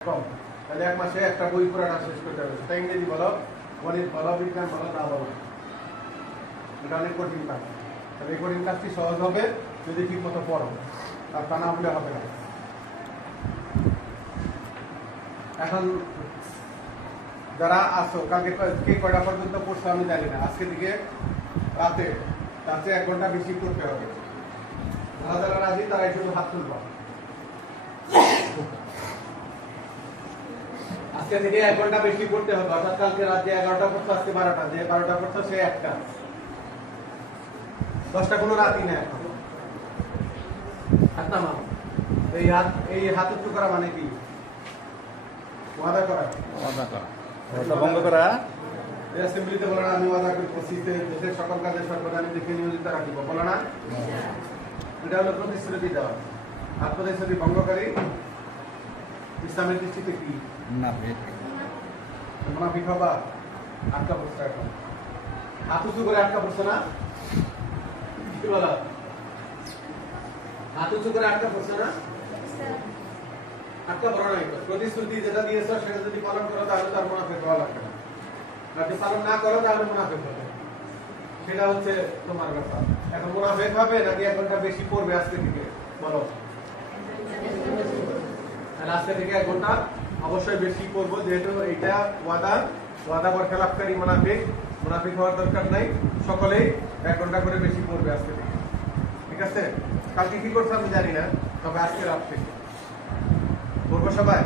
কম, তাহলে এক মাসে একটা বই পড়াটা শেষ করতে হবে। সেটা ইংরেজি বলো, গণিত বলো, বিজ্ঞান বলো, না বলো, এটা অনেক কঠিন কাজ। তাহলে এই কঠিন কাজটি সহজ হবে যদি ঠিক মতো পড়ো, আর তা না হলে হবে না। এখন যারা আসো, কালকে কে কয়টা পর্যন্ত পড়ছো আমি জানি না, আজকে থেকে রাতে তার চেয়ে 1 ঘন্টা বেশি করতে হবে। যারা রাজি তারাই শুধু হাত তুলবা। আজকে থেকে 1 ঘন্টা বেশি পড়তে হবে, অর্থাৎ কালকে রাত যে 11টা পড়ছো আজকে 12টা, যে 12টা পড়ছো সে 1টা, 10টা কোনো রাতই না। এখন হাত নামাও। এই হাত উঁচু করা মানে কি? ওয়াদা করা, বন্ধ করা। এই অ্যাসেম্বলিতে বলে না, আমি ওয়াদা করতেছি দেশের সকল কাজে সর্বদা নিজেকে নিয়োজিত রাখিব, বলে না? এটা হলো প্রতিশ্রুতি দেওয়া। আর প্রতিশ্রুতি ভঙ্গকারী ইসলামের দৃষ্টিতে কি? মুনাফিক হবা। আটকা পড়ছে, এখন হাত উঁচু করে আটকা পড়ছে না? কি বলা? হাত উঁচু করে আটকা পড়ছে না? আটকা পড়া নাই। প্রতিশ্রুতি যেটা দিয়েছো সেটা যদি পালন করো তাহলে তার মুনাফিক হওয়া লাগবে না, আর যদি পালন না করো তাহলে মুনাফিক হবে। সেটা হচ্ছে তোমার ব্যাপার। এখন মুনাফিক হবে নাকি 1 ঘন্টা বেশি পড়বে আজকে থেকে, বলো? তাহলে আজকে থেকে 1 ঘন্টা অবশ্যই বেশি পড়বো, যেহেতু এটা ওয়াদা বরখেলাপকারী মুনাফিক হওয়ার দরকার নাই। সকলেই 1 ঘন্টা করে বেশি পড়বে আজকে থেকে, ঠিক আছে? কালকে কি করছো আমি জানি না, তবে আজকে রাত থেকে পড়বো সবাই।